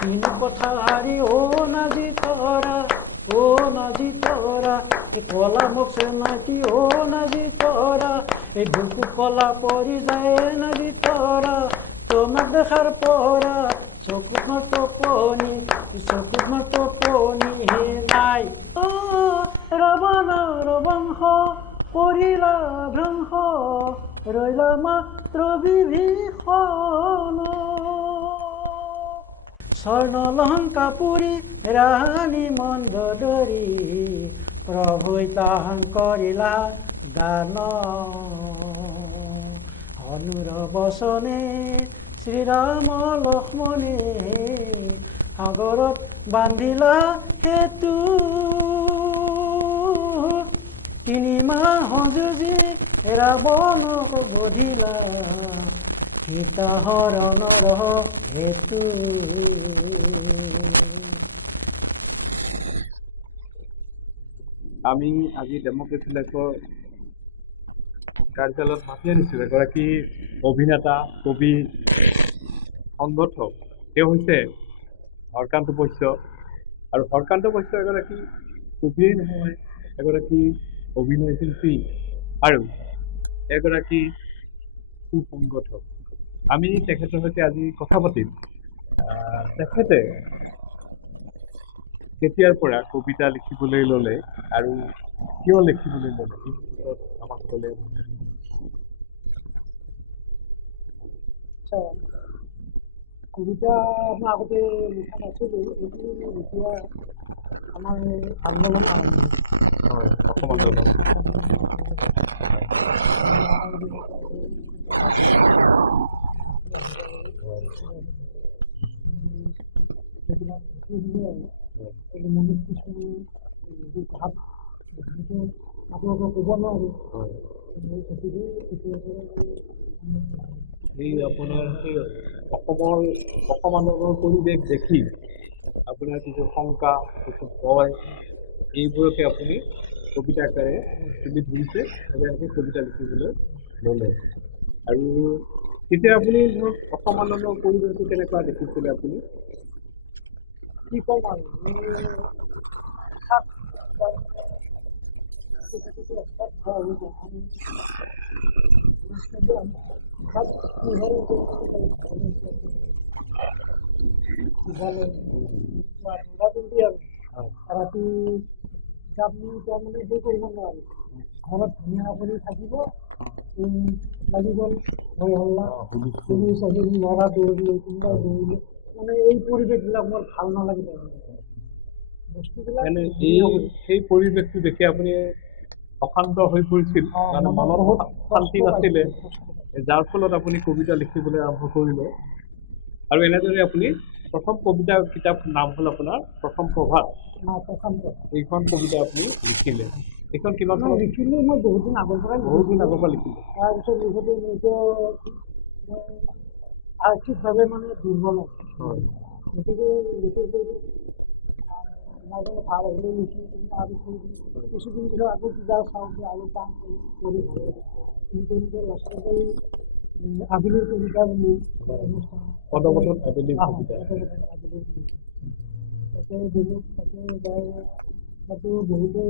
কিন পথাৰি নাজি তৰা নাজি তৰা এই কলা মোক চেনাইটি নাজি তৰা এই বুকু কলা পৰি যায় নাজি তৰা তোমাক দেখাৰ পৰা চকুত মোৰ টোপনি নাই ৰাৱণৰ বংশ কৰিলা ধ্বংস ৰৈলা মাত্ৰ বিভীষণ স্বৰ্ণলংকা পুৰি ৰাণী মন্দোদৰী প্ৰভুই তাহাং কৰিলা দান হনুৰ বচনে শ্ৰীৰাম লক্ষ্মণে সাগৰত বান্ধিলা সেতু তিনিমাহ যুঁজি ৰাৱণক বধিলা সীতা হৰণৰ হেতু। আমি আজি ডেমক্ৰেচি লাইফৰ কাৰ্যালয়ত মাতি আনিছোঁ এগৰাকী অভিনেতা কবি সংগঠক। তেওঁ হৈছে হৰকান্ত বৈশ্য আৰু হৰকান্ত বৈশ্য এগৰাকী কবিয়েই নহয়, এগৰাকী অভিনয় শিল্পী আৰু এগৰাকী সুসংগঠক। আমি তেখেতৰ সৈতে আজি কথা পাতিম। তেখেতে কেতিয়াৰ পৰা কবিতা লিখিবলৈ ল'লে আৰু কিয় লিখিবলৈ ল'লে এই ক্ষেত্ৰত আমাক ক'লে। কবিতা মই আগতে লিখা নাছিলোঁ, এইটো এতিয়া আমাৰ আন্দোলন আৰম্ভ হয়, অসম আন্দোলন। মনত কিছুমান যি ভাৱ সেইটো আপোনালোকক ক'ব নোৱাৰোঁ। এই আপোনাৰ সেই অসম আন্দোলনৰ পৰিৱেশ দেখি আপোনাৰ কিছু শংকা, কিছু ভয় এইবোৰকে আপুনি কবিতা আকাৰে তুলি ধৰিছে আৰু এনেকৈ কবিতা লিখিবলৈ ল'লে। আৰু তেতিয়া আপুনি ধৰক অসম আন্দোলনৰ পৰিৱেশটো কেনেকুৱা দেখিছিলে আপুনি? কি ক'ম আৰু ৰাতি আপুনি তাৰমানে সেই কৰিব নোৱাৰে, ঘৰত ধুনীয়া কৰি থাকিব লাগি গ'ল হৈ হল্লা পুলিচ আহিল, ল'ৰা দৌৰিলে, কোনোবা দৌৰিলে, মানে এই পৰিৱেশবিলাক মোৰ ভাল নালাগে। বস্তুবিলাক সেই পৰিৱেশটো দেখি আপুনি অশান্ত হৈ পৰিছিল, মানে মনত শান্তি নাছিলে, যাৰ ফলত আপুনি কবিতা লিখিবলৈ আৰম্ভ কৰিলে। আৰু এনেদৰে আপুনি প্ৰথম কবিতা কিতাপ নাম হ'ল আপোনাৰ প্ৰথম প্ৰভাত। এইখন কবিতা আপুনি লিখিলে। এইখন কিমান লিখিলোঁ? মই বহুত দিন আগৰ পৰা লিখিলোঁ। তাৰপিছত লিখোঁতে এতিয়া আৰ্থিকভাৱে মানে দুৰ্বল হয়, গতিকে লিখোঁতে মাজে ভাল আহিলে লিখি আৰু কিছুদিন পিছত আকৌ কিবা চাওঁ যে আৰু কাম কৰি ভাল লাগে। কিন্তু এনেকৈ লাষ্টতে আবেলিৰ কবিতা বুলি অনুষ্ঠান আবেলি কবিতা তাতে বেলেগ তাতে যায়, তাতে বহুতে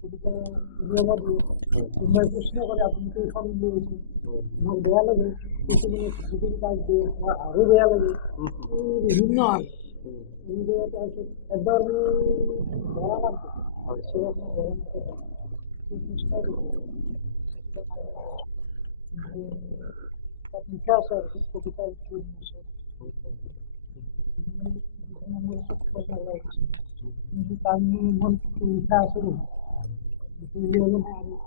কবিতা উলিয়াব দিয়ে, কোনোবাই প্ৰশ্ন কৰে আপুনি কেইখন উলিয়াইছে, মোৰ বেয়া লাগে, কিছুমানে যিখিনি তাক দিয়ে আৰু বেয়া লাগে, বিভিন্ন আৰু এনেকৈ। তাৰপিছত এবাৰ বৰামাত তাত লিখা আছে আৰু কবিতা আছে, কিন্তু তাৰ মন লিখা আছে উলিয়াব নোৱাৰোঁ,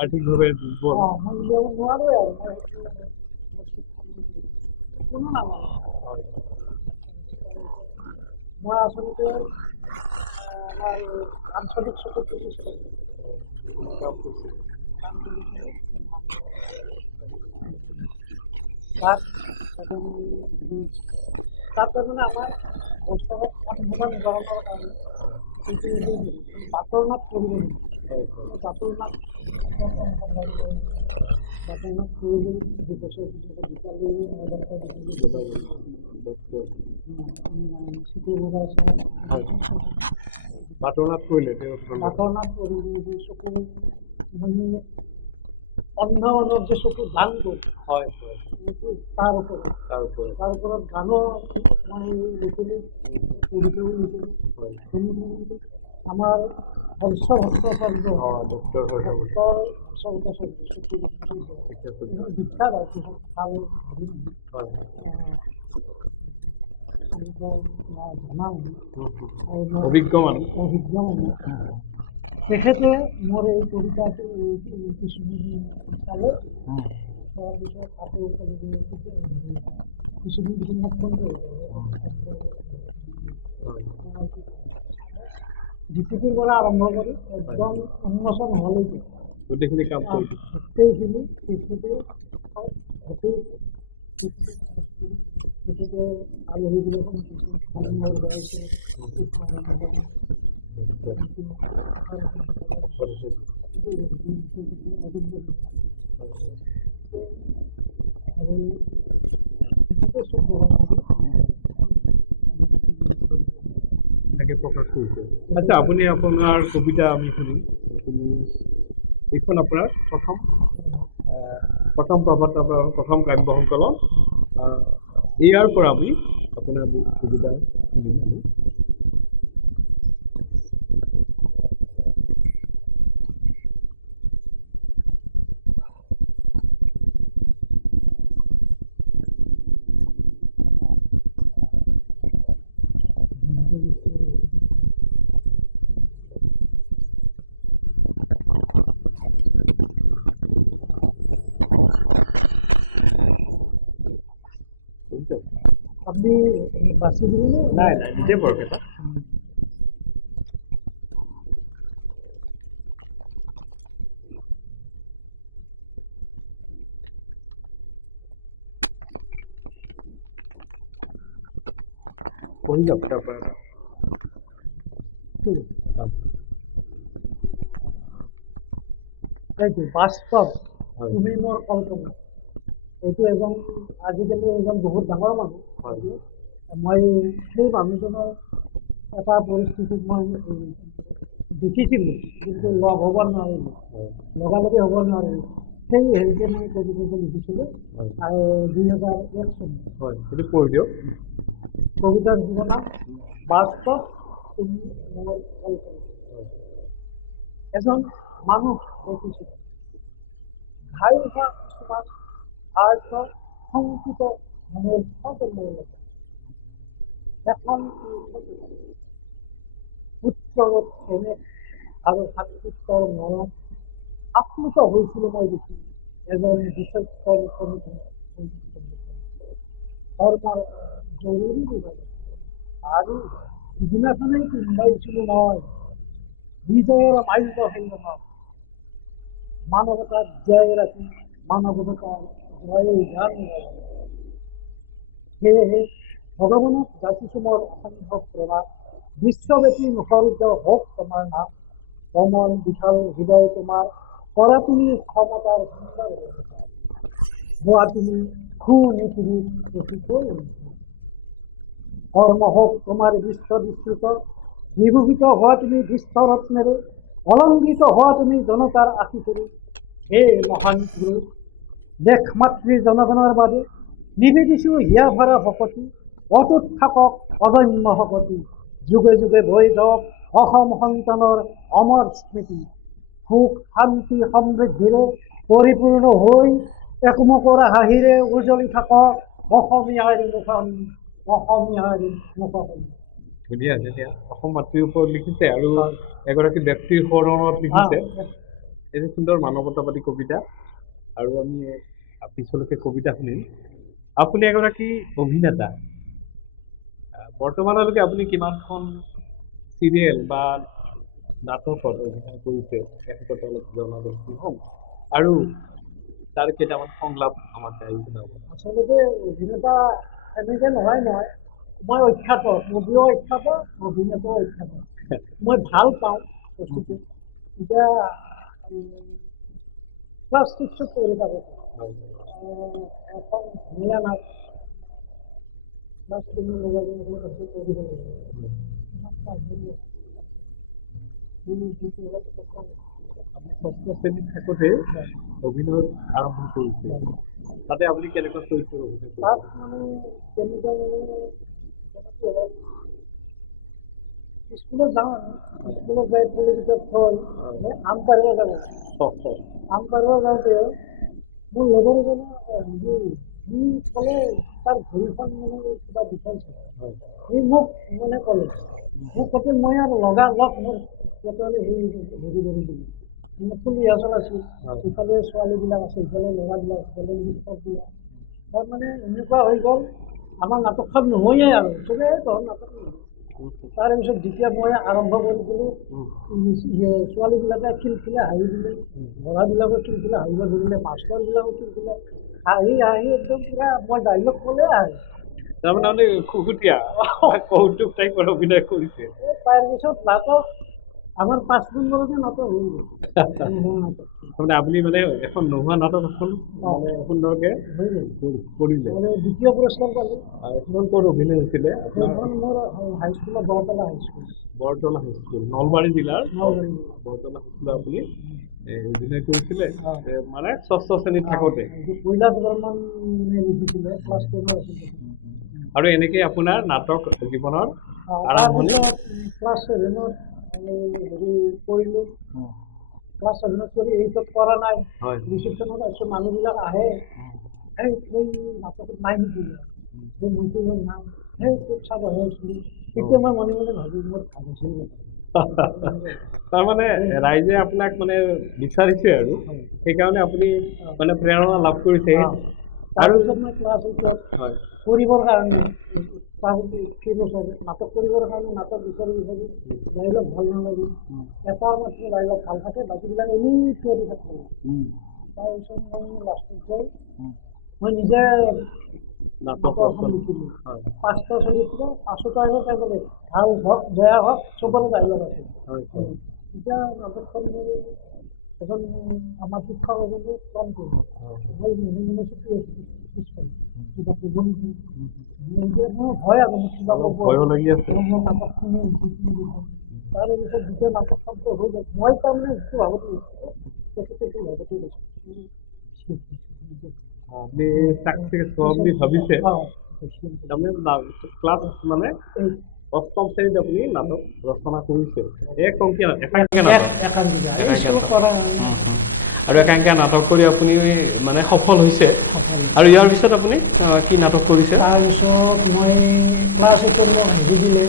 আৰ্থিকভাৱে দুৰ্বল। মই উলিয়াব নোৱাৰোঁ আৰু মই কোনো নালাগে। মই আচলতে আমাৰ আঞ্চলিক চকুত প্ৰতিষ্ঠা তাত তাৰমানে আমাৰ বস্তুত আত্মসন্মান নিবাৰণৰ কাৰণে এইটো বাটৰ নাট কৰিব লাগিব। বাটৰ নাট কৰিলে 2 বছৰ পিছত বিদ্যালয় চকুৰ বগা চাই হয় বাটনাত কৰিলে তেওঁ বাটনাত কৰি চকুৰ মানে অন্ধ মানুহক যে চকু দান কৰে হয় হয় এইটো তাৰ ওপৰত গানো মই লিখিলোঁ কবিতাও লিখিলোঁ হয় আমাৰ হৰ্ষ ভট্টাচাৰ্য ডক্টৰ ডক্টৰ হৰ্ষ ভট্টাচাৰ্য চকুৰ বিখ্যাত আৰু কিছু ভাল হয় অভিজ্ঞ মানুহ তেখেতে মোৰ এই কবিতাটো কিছুদিন চালে তাৰপিছত আকৌ কিছুদিন পিছত ফোন ডিপিটিৰ পৰা আৰম্ভ কৰি একদম উন্মোচন হ'লেই গোটেইখিনি কাম কৰি গোটেইখিনি তেখেতে গোটেই তেখেতে আলহীবিলাকো মাতিছে মোৰ গাইছে আৰু তেখেতে চব এনেকৈ প্ৰকাশ কৰিছে আচ্ছা আপুনি আপোনাৰ কবিতা আমি শুনিম আপুনি এইখন আপোনাৰ প্ৰথম প্ৰভাত আপোনাৰ প্ৰথম কাব্য সংকলন ইয়াৰ পৰা আমি আপোনাৰ কবিতা শুনিম আমি আপনি বাছি দিলেন নাই নাই নিজে পঢ়ক এটা পঢ়ি যাওক তাৰ পৰা এইটো বাস্তৱ তুমি মোৰ কল্পনা এইটো এজন আজিকালি এজন বহুত ডাঙৰ মানুহ মই সেই মানুহজনৰ এটা পৰিস্থিতিত মই দেখিছিলোঁ কিন্তু লগ হ'ব নোৱাৰিলোঁ লগালগি হ'ব নোৱাৰিলোঁ সেই হেৰিতে মই কবিতাটো লিখিছিলোঁ আৰু 2001 চনত হয় সেইটো পঢ়ি দিয়ক কবিতাৰ জীৱনা বাস্তৱ তুমি মোৰ কল্পনা এজন মানুহ দেখিছিলোঁ ঘাই উঠা কিছুমান আৰ্থ সংকিত এখন উত্তৰত এনে আৰু ভাতৃত্বৰ মৰম আপ্লুত হৈছিলোঁ মই দেখি এজন বিচক্ষণ ধৰ্মৰ জৰুৰী বিভাগ আৰু সিদিনাখনেই পিন্ধাইছিলোঁ মই বিজয়ৰ মাল্য সেইজনক মানৱতাক জীয়াই ৰাখি মানৱতাৰ জয় গান সেয়েহে ভগৱানক যাচিছোঁ মোৰ অসম্ভৱ প্ৰেমা বিশ্বব্যাপী মুখৰিত হওক তোমাৰ নাম কমল বিশাল হৃদয় তোমাৰ কৰা তুমি ক্ষমতাৰ সুন্দৰ হোৱা তুমি সুনীতিৰ কৰ্ম হওক তোমাৰ বিশ্ব বিস্তৃত বিভূষিত হোৱা তুমি বিশ্বৰত্নেৰে অলংকৃত হোৱা তুমি জনতাৰ আশীষেৰে হে মহান গুৰু দেশ মাতৃ জনগণৰ বাবে নিবেদিছোঁ হিয়া ভৰা ভকতি অটুট থাকক অদম্য শকতি যুগে যুগে বৈ যাওক অসম সন্তানৰ অমৰ স্মৃতি সুখ শান্তি সমৃদ্ধিৰে পৰিপূৰ্ণ হৈ একমুখৰ হাঁহিৰে উজ্বলি থাকক অসমীয়াৰ মুখন অসমীয়াৰ মুখখন ধুনীয়া ধুনীয়া অসম মাতৃৰ ওপৰত লিখিছে আৰু এগৰাকী ব্যক্তিৰ সোঁৱৰণত লিখিছে এইটো সুন্দৰ মানৱতাবাদী কবিতা আৰু আমি পিছলৈকে কবিতা শুনিম আপুনি এগৰাকী অভিনেতা বৰ্তমানলৈকে আপুনি কিমানখন চিৰিয়েল বা নাটকত অভিনয় কৰিছে তেখেতক অলপ জনাবচোন হ'ম আৰু তাৰ কেইটামান সংলাপ আমাক গাই শুনাব আচলতে অভিনেতা এনেকৈ নহয় মই অখ্যাত কবিও অখ্যাত অভিনেতাও অখ্যাত মই ভাল পাওঁ বস্তুটো এতিয়া ক্লাছ 6ত পঢ়ি থাকোঁতে এখন ধুনীয়া নাট ক্লাছ 10 লগাজনৰ আছে কৰিব লাগিব আপুনি ষষ্ঠ শ্ৰেণীত থাকোঁতে অভিনয় আৰম্ভ কৰিছে তাতে আপুনি কেনেকুৱা চৰিত্ৰৰ অভিনয় কৰিছে? তাত মানে তেনেকুৱা স্কুলত যাওঁ স্কুলত যাই পলিটিকেল থৈ আম পাৰিব যাব আম পাৰিব যাওঁতে মোৰ লগৰ এজনে সি ক'লে তাৰ ভৰিখন মানে কিবা বিষাইছে সি মোক মানে ক'লে মোক ক'লে মই আৰু লগালগ মোৰ সিহঁতলৈ হেৰি ধৰি দিলোঁ মানে ফুল ৰিহাৰ্চেল আছিল ইফালে ছোৱালীবিলাক আছে ইফালে ল'ৰাবিলাক ইফালে সববিলাক তাত মানে এনেকুৱা হৈ গ'ল আমাৰ নাটকখন নহয়েই আৰু চবেই ধৰ নাটক নহয় তাৰপিছত যেতিয়া মই আৰম্ভ কৰিছিলোঁ ছোৱালীবিলাকে খিলখিলে হাঁহি দিলে ল'ৰাবিলাকে খিলখিলে হাঁহিব ধৰিলে মাষ্টৰবিলাকো খিলখিলে হাঁহি হাঁহি একদম পুৰা মই ডাইলগ ক'লে আহে তাৰমানে আপুনি খুকুটীয়া কৌতুক টাইপৰ অভিনয় কৰিছে তাৰপিছত নাটক আমাৰ 5 নম্বৰতে নাটক হৈ গ'ল তাৰমানে আপুনি মানে এখন নোহোৱা নাটক এখন মানে সুন্দৰকৈ হৈ গ'ল কৰিলে মানে দ্বিতীয় পুৰস্কাৰ পালোঁ কিমান ক'ত অভিনয় হৈছিলে সেইখন মোৰ হাইস্কুলৰ বৰতলা হাইস্কুল বৰতলা হাইস্কুল নলবাৰী জিলাৰ নলবাৰী বৰতলা হাইস্কুলত আপুনি অভিনয় কৰিছিলে মানে ষষ্ঠ শ্ৰেণীত থাকোঁতে কৈলাশ বৰ্মনে লিখিছিলে ক্লাছ 10 আছিল আৰু এনেকৈ আপোনাৰ নাটক জীৱনৰ আৰম্ভণি তাৰপিছত ক্লাছ 7ত হেৰি কৰিলোঁ ক্লাছ 7ত কৰি 8ত কৰা নাই হয় ৰিচিপশ্যনত আছোঁ মানুহবিলাক আহে এই তই নাটকত নাই নেকি সেই মইতো নাই সেই তোক চাবহে আছিলোঁ তেতিয়া মই মনে মনে ভাবি মোৰ ভাল হৈছিল তাৰমানে ৰাইজে আপোনাক মানে বিচাৰিছে আৰু সেইকাৰণে আপুনি মানে প্ৰেৰণা লাভ কৰিছে তাৰপিছত মই ক্লাছ 8ত হয় কৰিবৰ কাৰণে নাটক কৰিবৰ কাৰণে নাটক বিচাৰি ডাইলগ ভাল নালাগে এটা মাত্ৰ ডাইলগ ভাল থাকে বাকীবিলাক এনেই থিয়ৰি থাকে তাৰপিছত মই লাষ্টত গৈ মই নিজে নাটক এখন লিখিলোঁ 5টা চৰিত্ৰ 5টা বোলে ভাল হওক বেয়া হওক চবৰে ডাইলগ আছে এতিয়া নাটকখন মই এজন আমাৰ শিক্ষক এজনে কাম কৰিলোঁ মই মনে মনে চুটি আছোঁ কিবা ক'ব নেকি মোৰ ভয় আকৌ মোক কিবা ভয়ো লাগি আছে মোৰ নাটকখনে তাৰে পিছত যেতিয়া নাটকখন হৈ গ'ল মই তাৰমানে যিটো ভাবতো তেখেতে ভাবতে লৈছোঁ আপুনি চাকচেছ হোৱা বুলি ভাবিছে তাৰমানে ক্লাছ মানে 8ম শ্ৰেণীত আপুনি নাটক ৰচনা কৰিছে একাংকিয়া নাটক আৰু একাংকিয়া নাটক কৰি আপুনি মানে সফল হৈছে আৰু ইয়াৰ পিছত আপুনি কি নাটক কৰিছে তাৰপিছত মই ক্লাছ 8ত হেৰি দিলে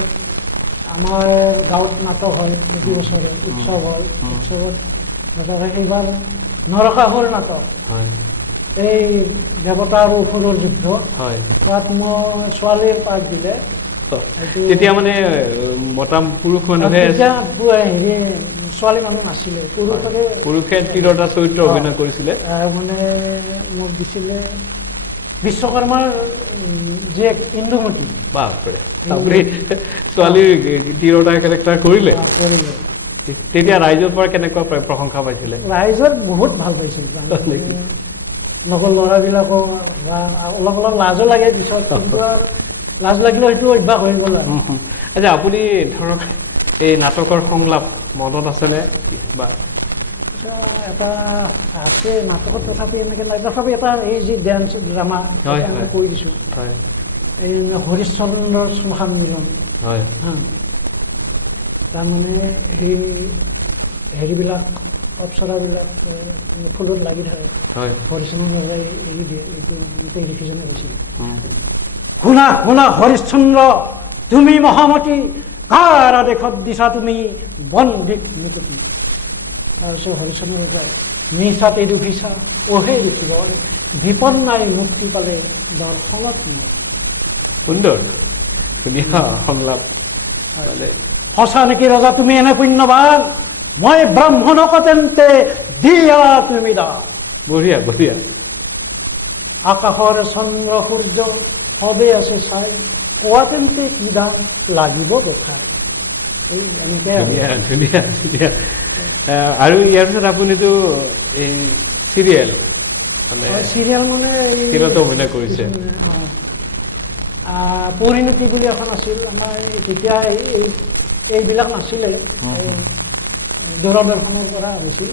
আমাৰ গাঁৱত নাটক হয় প্ৰতি বছৰে উৎসৱ হয় উৎসৱত সেইবাৰ নৰকাসুৰ নাটক হয় এই দেৱতা আৰু অসুৰৰ যুদ্ধ হয় তাত মই ছোৱালীৰ পাৰ্ট দিলে তেতিয়া মানে মতা পুৰুষ মানুহে হেৰি ছোৱালী মানুহ নাছিলে পুৰুষে তিৰোতা চৰিত্ৰ অভিনয় কৰিছিলে মানে মোক দিছিলে বিশ্বকৰ্মাৰ জীয়েক ইন্দুমতী বাপৰে আপুনি ছোৱালীৰ তিৰোতা কেৰেক্টাৰ কৰিলে তেতিয়া ৰাইজৰ পৰা কেনেকুৱা প্ৰশংসা পাইছিলে ৰাইজৰ বহুত ভাল পাইছিল লগৰ ল'ৰাবিলাকো অলপ অলপ লাজো লাগে পিছত কিন্তু লাজ লাগিলেও সেইটো অভ্যাস হৈ গ'ল আৰু আচ্ছা আপুনি ধৰক এই নাটকৰ সংলাপ মনত আছেনে বা এটা আছে নাটকত তথাপি এনেকৈ নাই তথাপি এটা এই যি ডেন্স ড্ৰামা কৈ দিছোঁ এই হৰিশ্চন্দ্ৰৰ শ্মশান মিলন হয় তাৰমানে সেই হেৰিবিলাক অপ্সৰাবিলাক ফুলত লাগি থাকে হৰিশ্চন্দ্ৰ ৰজাই এৰি দিয়ে এইটো গোটেই লিখিজনে কৈছিল শুনা শুনা হৰিশ্চন্দ্ৰ তুমি মহামতী কাৰ আদেশত দিছা তুমি বন্দিক মুকুতি তাৰপিছত হৰিশ্চন্দ্ৰ ৰজাই মিছাতে দুখিছা অহে দেখিব বিপদ নাই মুক্তি পালে দৰ্শনত মই সুন্দৰ ধুনীয়া সংলাপ সঁচা নেকি ৰজা তুমি এনে পুণ্যবান মই ব্ৰাহ্মণক তেন্তে দিয়া তুমি দা বঢ়িয়া বঢ়িয়া আকাশৰ চন্দ্ৰ সূৰ্য সবে আছে চাই কোৱা তেন্তে কি দান লাগিব দেখাই এই এনেকৈ ধুনীয়া ধুনীয়া ধুনীয়া আৰু ইয়াৰ পিছত আপুনিতো এই চিৰিয়েল মানে চিৰিয়েল মানে চিৰিয়েলতো অভিনয় কৰিছে পৰিণতি বুলি এখন আছিল আমাৰ তেতিয়া এইবিলাক নাছিলে দূৰদৰ্শনৰ পৰা হৈছিল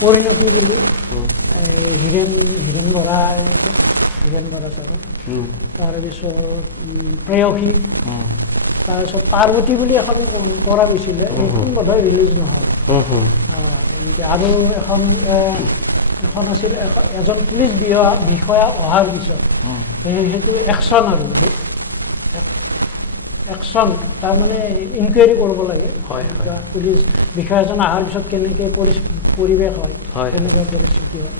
পৰিণতি বুলি হীৰেণ বৰা ছাৰ তাৰপিছত প্ৰেয়সী তাৰপিছত পাৰ্বতী বুলি এখন কৰা গৈছিলে এইখন বোধহয় ৰিলিজ নহয় এনেকৈ আৰু এখন আছিল এজন পুলিচ বিষয়া অহাৰ পিছত সেইটো একশ্যন আৰু একশ্যন তাৰমানে ইনকুৱাৰী কৰিব লাগে পুলিচ বিষয়া এজন অহাৰ পিছত কেনেকৈ পৰিৱেশ হয় কেনেকুৱা পৰিস্থিতি হয়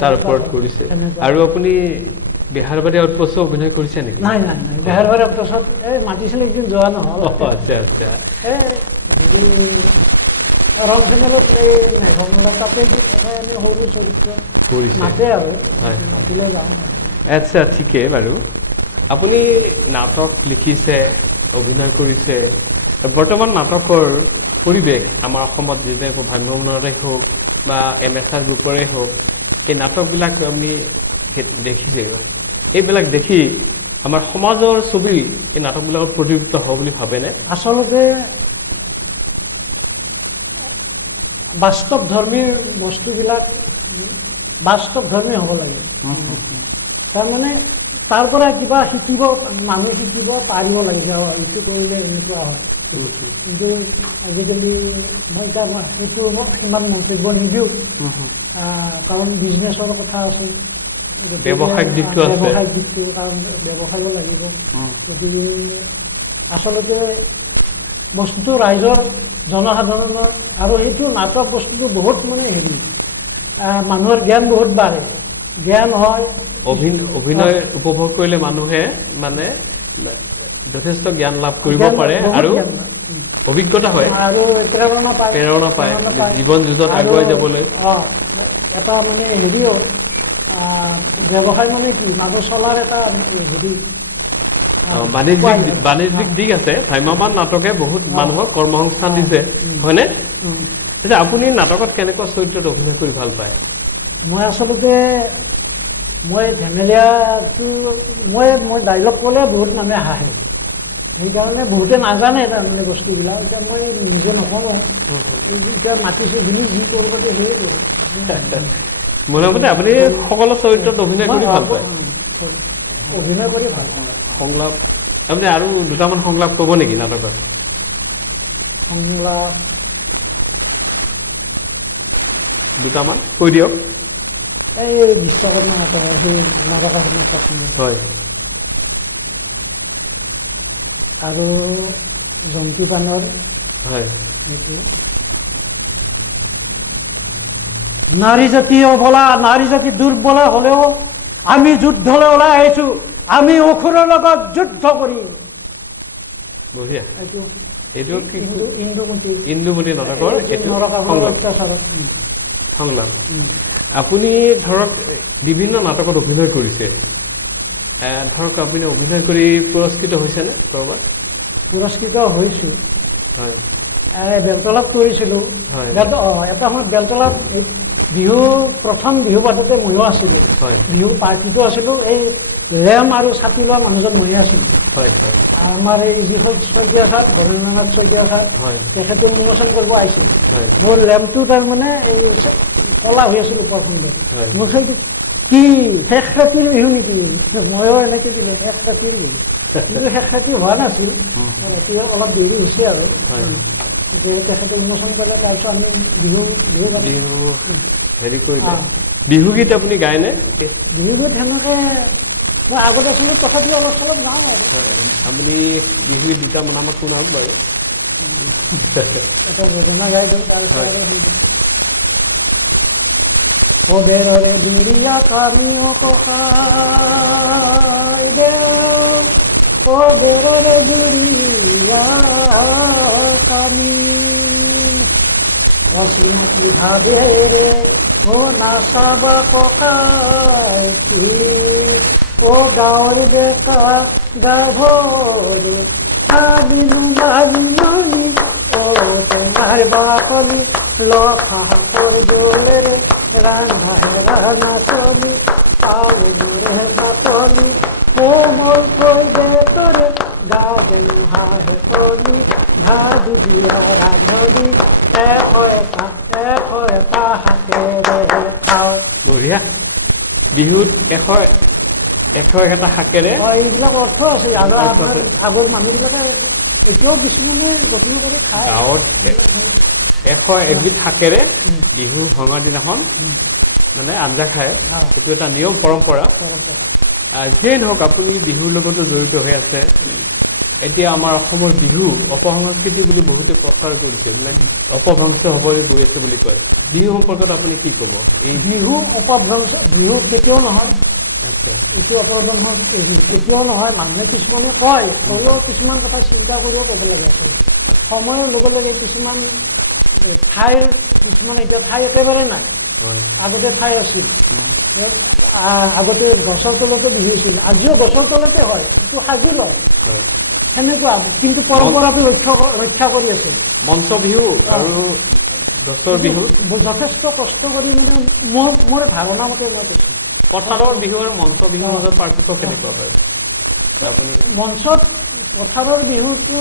তাৰ ওপৰত কৰিছে আৰু আপুনি বেহাৰবাৰী আউটপোষ্ট অভিনয় কৰিছে নেকি নাই বেহাৰবাৰী আউটপোষ্টত মাতিছিলে একদিন যোৱা নহ'ল আচ্ছা ৰং চেনেলত এই মেঘমলা তাতে এনে সৰু চৰিত্ৰ মাতে আৰু মাতিলে যাওঁ আচ্ছা ঠিকেই বাৰু আপুনি নাটক লিখিছে অভিনয় কৰিছে বৰ্তমান নাটকৰ পৰিৱেশ আমাৰ অসমত যেনেকৈ ভ্ৰাম্যমাণৰে হওক বা MSR গ্ৰুপৰে হওক এই নাটকবিলাক আপুনি দেখিছে এইবিলাক দেখি আমাৰ সমাজৰ ছবি এই নাটকবিলাকত প্ৰতিফলিত হ'ব বুলি ভাবেনে আচলতে বাস্তৱধৰ্মী বস্তুবিলাক বাস্তৱধৰ্মী হ'ব লাগে তাৰমানে তাৰ পৰা কিবা মানুহে শিকিব পাৰিব লাগে যে এইটো কৰিলে এনেকুৱা হয় কিন্তু আজিকালি মই এতিয়া সেইটো সিমান মন্তব্য নিদিওঁ কাৰণ বিজনেছৰ কথা আছে ব্যৱসায়িক দিশটো কাৰণ ব্যৱসায়ো লাগিব গতিকে আচলতে বস্তুটো ৰাইজৰ জনসাধাৰণৰ আৰু সেইটো নাটক বস্তুটো বহুত মানে মানুহৰ জ্ঞান বহুত বাঢ়ে জ্ঞান হয় অভিনয় উপভোগ কৰিলে মানুহে মানে যথেষ্ট জ্ঞান লাভ কৰিব পাৰে আৰু অভিজ্ঞতা হয় আৰু প্ৰেৰণা পায় জীৱন যুঁজত আগুৱাই যাবলৈ এটা মানে ব্যৱসায় মানে কি মানুহ চলাৰ এটা বাণিজ্যিক দিশ আছে ভ্ৰাম্যমাণ নাটকে বহুত মানুহক কৰ্মসংস্থান দিছে হয়নে এতিয়া আপুনি নাটকত কেনেকুৱা চৰিত্ৰত অভিনয় কৰি ভাল পায় মই আচলতে ধেমেলীয়াটো মই ডাইলগ ক'লে বহুত মানুহে হাঁহে সেইকাৰণে বহুতে নাজানে তাৰমানে বস্তুবিলাক এতিয়া মই নিজে নকওঁ এতিয়া মাতিছে যিনি যি কৰিব দিয়ে সেয়ে কৰোঁ মোটামুটি আপুনি সকলো চৰিত্ৰত অভিনয় কৰি ভাল পায় অভিনয় কৰি ভাল পাওঁ সংলাপ আপুনি আৰু দুটামান সংলাপ ক'ব নেকি নাটকৰ সংলাপ দুটামান কৈ দিয়ক এই বিশ্বকৰ্মা নাটকৰ সেই নৰকাসুৰ প্ৰশ্ন হয় আৰু জন্তু পানৰ হয় সেইটো নাৰী জাতি অবলা নাৰী জাতি দুৰ্বলা হ'লেও আমি যুদ্ধলৈ ওলাই আহিছোঁ আমি অসুৰৰ লগত যুদ্ধ কৰিম বঢ়িয়া এইটো ইন্দুমতী নাটকৰ সংলাপ আপুনি ধৰক বিভিন্ন নাটকত অভিনয় কৰিছে ধৰক আপুনি অভিনয় কৰি পুৰস্কৃত হৈছেনে ক'ৰবাত পুৰস্কৃত হৈছোঁ হয় বেলতলাত কৰিছিলোঁ এটা সময়ত বেলতলাত প্ৰথম বিহু পাতোতে ময়ো আছিলোঁ বিহু পাৰ্টিটো আছিলোঁ এই লেম আৰু ছাতি লোৱা মানুহজন ময়ে আছিলোঁ আমাৰ এই যিখন শইকীয়া ছাৰ ভৱেন্দ্ৰনাথ শইকীয়া ছাৰ তেখেতে উন্মোচন কৰিব আহিছিল মোৰ লেম্পটো তাৰমানে এই কলা হৈ আছিল ওপৰখনত মোক কি শেষ ৰাতিৰ বিহু নেকি ময়ো এনেকৈ দিলোঁ শেষ ৰাতিৰ বিহু কিন্তু শেষ ৰাতি হোৱা নাছিল ৰাতি অলপ দেৰি হৈছে আৰু তেখেতে উন্মোচন কৰে তাৰপিছত আমি বিহু হেৰি কৰিলে বিহুগীত আপুনি গায়নে বিহুগীত সেনেকৈ মই আগত আছিলোঁ তথাপিও অলপ চলপ গাওঁ আৰু আপুনি বিহুগীত দুটামান আমাক শুনাওক বাৰু এটা যোজনা গাই দিওঁ তাৰপিছত আৰু O berore diriya kamiyo ko khai deo O berore diriya kami Osinati bhabere O nasaba ko khai O gaur beka gavore Abinu babinoni O tomar bakoni Lokha por jolere রান্না চলি আলু গুড়ে বাতলি কোমলকৈ বেতৰে গাজেন হাঁহে কণী ভাজ দিয়া ৰান্ধনি এশ এটা শাকেৰে খাওঁ। বঢ়িয়া। বিহুত এশ এটা শাকেৰে এইবিলাক অৰ্থ আছে আৰু অৰ্থ আছে। আগৰ মানুহবিলাকে এতিয়াও কিছুমানে যত্ন কৰি খায়। গাঁৱত 101বিধ শাকেৰে বিহু ভঙাৰ দিনাখন মানে আঞ্জা খায়। সেইটো এটা নিয়ম পৰম্পৰা। যিয়েই নহওক আপুনি বিহুৰ লগতো জড়িত হৈ আছে। এতিয়া আমাৰ অসমৰ বিহু অপসংস্কৃতি বুলি বহুতে প্ৰচাৰ কৰিছে, মানে অপভ্ৰংশ হ'বলৈ গৈ আছে বুলি কয়। বিহু সম্পৰ্কত আপুনি কি ক'ব? এই বিহু অপভ্ৰংশ, বিহু কেতিয়াও নহয়। আচ্ছা, এইটো অপভ্ৰংশ কেতিয়াও নহয়। মানুহে কিছুমানে কয়, হ'লেও কিছুমান কথা চিন্তা কৰিও ক'ব লাগে আচলতে। সময়ৰ লগে লগে কিছুমান ঠাইৰ কিছুমান এতিয়া ঠাই একেবাৰে নাই। হয়, আগতে ঠাই আছিল, আগতে গছৰ তলতো বিহু হৈছিল, আজিও গছৰ তলতে হয়, এইটো সাজি লয় হয়। সেনেকুৱা, কিন্তু পৰম্পৰাটো ৰক্ষা কৰি আছে। মঞ্চ বিহু আৰু গছৰ বিহু, যথেষ্ট কষ্ট কৰি মানে মোৰ ধাৰণা মতে মই কৈছোঁ। পথাৰৰ বিহু আৰু মঞ্চ বিহুৰ মাজত পাৰ্থক্য কেনেকুৱা হয় আপুনি? মঞ্চত পথাৰৰ বিহুটো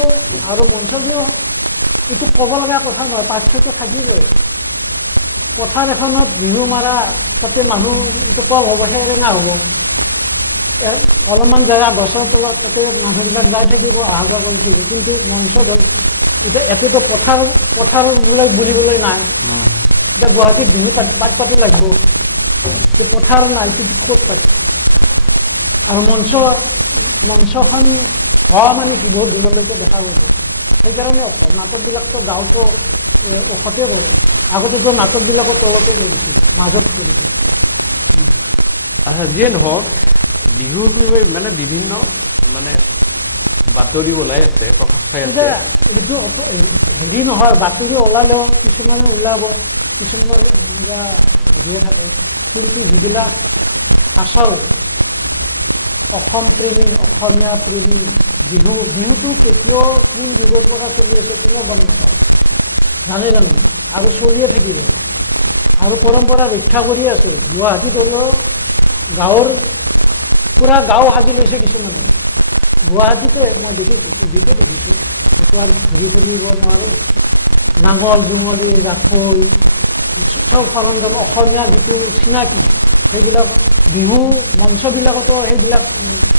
আৰু মঞ্চৰ বিহু এইটো ক'ব লগা কথা নহয়, পাৰ্থক্য থাকিবই। পথাৰ এখনত বিহু মাৰা, তাতে মানুহ এইটো কম হ'ব, সেৰেঙা হ'ব। অলপমান জেগা গছৰ তলত, তাতে মানুহবিলাক যাই থাকিব, অহা যোৱা কৰি থাকিব। কিন্তু মঞ্চত এতিয়া এতিয়াতো পথাৰ বুলিবলৈ নাই। এতিয়া গুৱাহাটীত বিহু পাতিব লাগিব, পথাৰ নাই, কিন্তু ক'ত পাতিব? আৰু মঞ্চখন হোৱা মানে কি বহুত দূৰলৈকে দেখা পাব। সেইকাৰণে নাটকবিলাকতো গাঁৱতো ওখতে কৰে। আগতেতো নাটকবিলাকৰ তলতে কৰিছিল, মাজত কৰিছিল। আচ্ছা, যিয়ে নহওক বিহুৰ মানে বিভিন্ন মানে বাতৰি ওলাই আছে, প্ৰকাশ পাই আছে। এতিয়া এইটো হেৰি নহয়, বাতৰি ওলালেও কিছুমানে ওলাব, কিছুমানে দিয়ে থাকে। কিন্তু যিবিলাক আচল অসম প্ৰেমী, অসমীয়া প্ৰেমী, বিহুটো কেতিয়াও কোন যুগৰ পৰা চলি আছে কোনেও গম নাপায়, জানে আৰু চলিয়ে থাকিব আৰু পৰম্পৰা ৰক্ষা কৰি আছে। গুৱাহাটীত হ'লেও পূৰা গাঁও সাজি লৈছে কিছুমানে। গুৱাহাটীতে মই দেখিছোঁ, টিভিতে দেখিছোঁ। সেইটো আৰু ঘূৰি ফুৰিব নোৱাৰোঁ। নাঙল জোঙলি জাকৈ চব সৰঞ্জাম, অসমীয়া যিটো চিনাকি সেইবিলাক বিহু মঞ্চবিলাকতো সেইবিলাক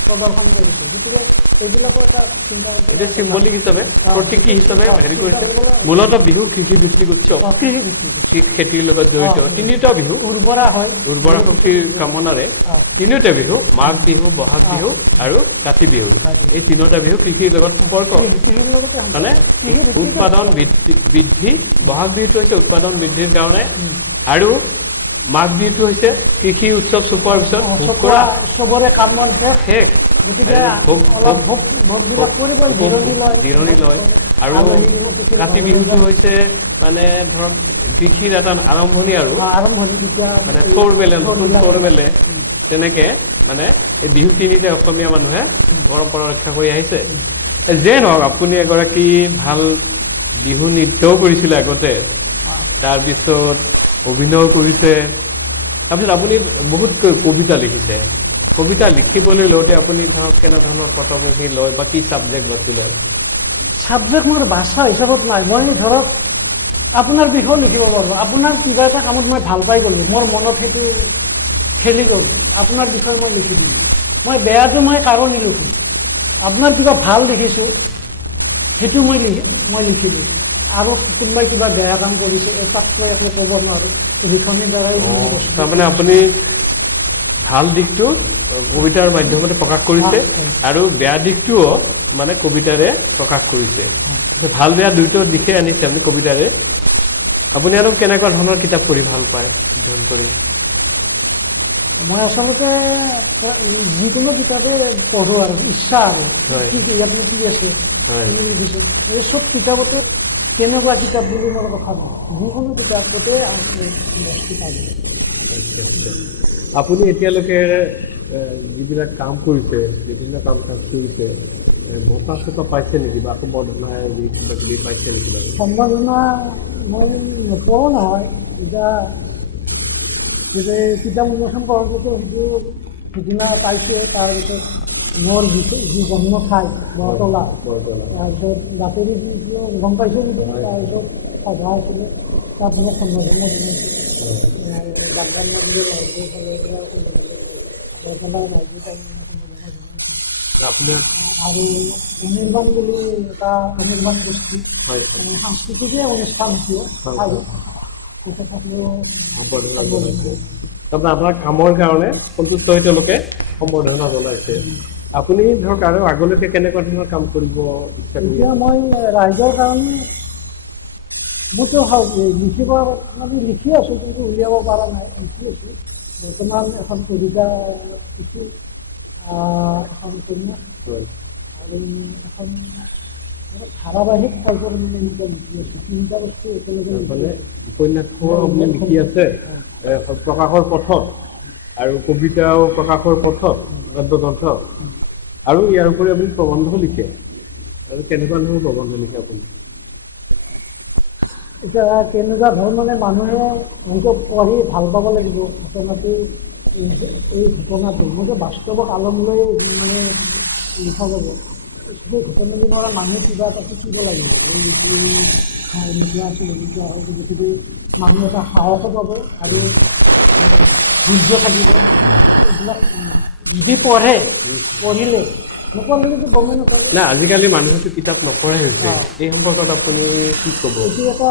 প্ৰদৰ্শন কৰিছে। গতিকে এইবিলাকো এটা চিন্তা এতিয়া চিম্বলিক হিচাপে, প্ৰতীকী হিচাপে হেৰি কৰিছে। মূলতঃ বিহু কৃষিভিত্তিক উৎসৱ, খেতিৰ লগত জড়িত। তিনিটা বিহু উৰ্বৰা হয়, উৰ্বৰা শক্তিৰ কামনাৰে তিনিওটা বিহু, মাঘ বিহু, বহাগ বিহু আৰু কাতি বিহু, এই তিনিওটা বিহু কৃষিৰ লগত সম্পৰ্ক। মানে উৎপাদন বৃদ্ধি, বহাগ বিহুটো হৈছে উৎপাদন বৃদ্ধিৰ কাৰণে, আৰু মাঘ বিহুটো হৈছে কৃষি উৎসৱ চপোৱাৰ পিছত ভোগ কৰা, চবৰে কাম বন শেষ, গতিকে জিৰণি লয়। আৰু কাতি বিহুটো হৈছে মানে ধৰক কৃষিৰ এটা আৰম্ভণি, আৰু মানে থোৰ মেলে, নতুন থোৰ মেলে। তেনেকে মানে এই বিহু তিনিটা অসমীয়া মানুহে পৰম্পৰা ৰক্ষা কৰি আহিছে। যে নহওক, আপুনি এগৰাকী ভাল বিহু নৃত্যও কৰিছিলে আগতে, তাৰপিছত অভিনয় কৰিছে, তাৰপিছত আপুনি বহুত কবিতা লিখিছে। কবিতা লিখিবলৈ লওঁতে আপুনি ধৰক কেনেধৰণৰ পটভূমি লয় বা কি ছাবজেক্ট বাছি লয়? ছাবজেক্ট মোৰ বাছা হিচাপত নাই। মই ধৰক আপোনাৰ বিষয়েও লিখিব পাৰোঁ। আপোনাৰ কিবা এটা কামত মই ভাল পাই গ'লোঁ, মোৰ মনত সেইটো খেলি গ'ল, আপোনাৰ বিষয়ে মই লিখি দিলোঁ। মই বেয়াটো মই কাৰো নিলিখোঁ। আপোনাৰ কিবা ভাল দেখিছোঁ সেইটো মই লিখিলোঁ। আৰু কোনোবাই কিবা বেয়া কাম কৰিছে, তাতকৈ একো ক'ব নোৱাৰোঁ। লিখনিৰ দ্বাৰাই তাৰমানে আপুনি ভাল দিশটো কবিতাৰ মাধ্যমতে প্ৰকাশ কৰিছে, আৰু বেয়া দিশটোও মানে কবিতাৰে প্ৰকাশ কৰিছে। ভাল বেয়া দুইটা দিশে আনিছে আপুনি কবিতাৰে। আপুনি আৰু কেনেকুৱা ধৰণৰ কিতাপ পঢ়ি ভাল পায়, অধ্যয়ন কৰি? মই আচলতে যিকোনো কিতাপে পঢ়োঁ আৰু ইচ্ছা, আৰু কি ইয়াতনো কি আছে, এই চব কিতাপতে কেনেকুৱা কিতাপ বুলি মোৰ কথা নহয়, যিকোনো কিতাপতে বস্তু পাব। আপুনি এতিয়ালৈকে যিবিলাক কাম কৰিছে, বিভিন্ন কাম কাজ কৰিছে, বঁটা চটা পাইছে নেকি, বা আকৌ বৰ্ধনা কিবা কিবি পাইছে নেকি? সম্বৰ্ধনা মই নপঢ়োঁ নহয়। এতিয়া কিতাপ উন্মোচন কৰোঁতেতো সেইটো সিদিনা পাইছোঁ, তাৰপিছত মোৰ যি জন্ম ঠাই বৰতলা বৰতলা তাৰপিছত বাতৰি যিটো গম পাইছোঁ কিন্তু তাৰপিছত সভা আছিলে তাত মোক সম্বৰ্ধনা জনাইছোঁ বাগদান মন্দিৰ লাইব্ৰেৰীৰ ফালৰ পৰা বৰতলা লাইব্ৰেৰীত সম্বৰ্ধনা জনাইছোঁ আপোনাৰ আৰু অনিৰ্বাণ বুলি এটা অনিৰ্বাণ গোষ্ঠী হয় সাংস্কৃতিকে অনুষ্ঠান হৈছিল আৰু তেখেতসকলেও সম্বৰ্ধনা জনাইছে তাৰপৰা আপোনাৰ কামৰ কাৰণে সন্তুষ্ট হৈ তেওঁলোকে সম্বৰ্ধনা জনাইছে আপুনি ধৰক আৰু আগলৈকে কেনেকুৱা ধৰণৰ কাম কৰিব ইচ্ছা কৰি এতিয়া মই ৰাইজৰ কাৰণে মোৰতো লিখিব মানে লিখি আছোঁ কিন্তু উলিয়াব পৰা নাই লিখি আছোঁ বৰ্তমান এখন কবিতা লিখি এখন উপন্যাস হয় আৰু এখন ধাৰাবাহিক টাইপৰ মানে এনেকৈ লিখি আছোঁ তিনিটা বস্তু একেলগে মানে উপন্যাসো আপুনি লিখি আছে প্ৰকাশৰ পথত আৰু কবিতাও প্ৰকাশৰ পথত গদ্য গ্ৰন্থ আৰু ইয়াৰ উপৰি আপুনি প্ৰবন্ধ লিখে আৰু কেনেকুৱা ধৰণৰ প্ৰবন্ধ লিখে আপুনি এতিয়া কেনেকুৱা ধৰণে মানুহে এনেকৈ পঢ়ি ভাল পাব লাগিব ঘটনাটো এই ঘটনাটো মইতো বাস্তৱক আলম লৈ মানে লিখা যাব সেই ঘটনাটোৰ পৰা মানুহে কিবা এটা শিকিব লাগিব এনেকুৱা আছিল এনেকুৱা হয় গতিকে মানুহ এটা সাহসো পাব আৰু ধৈৰ্য থাকিব এইবিলাক যদি পঢ়িলে নপঢ়িলেতো গমেই নাপায় না আজিকালি মানুহেতো কিতাপ নপঢ়াই হৈছে এই সম্পৰ্কত আপুনি কি ক'ব এইটো এটা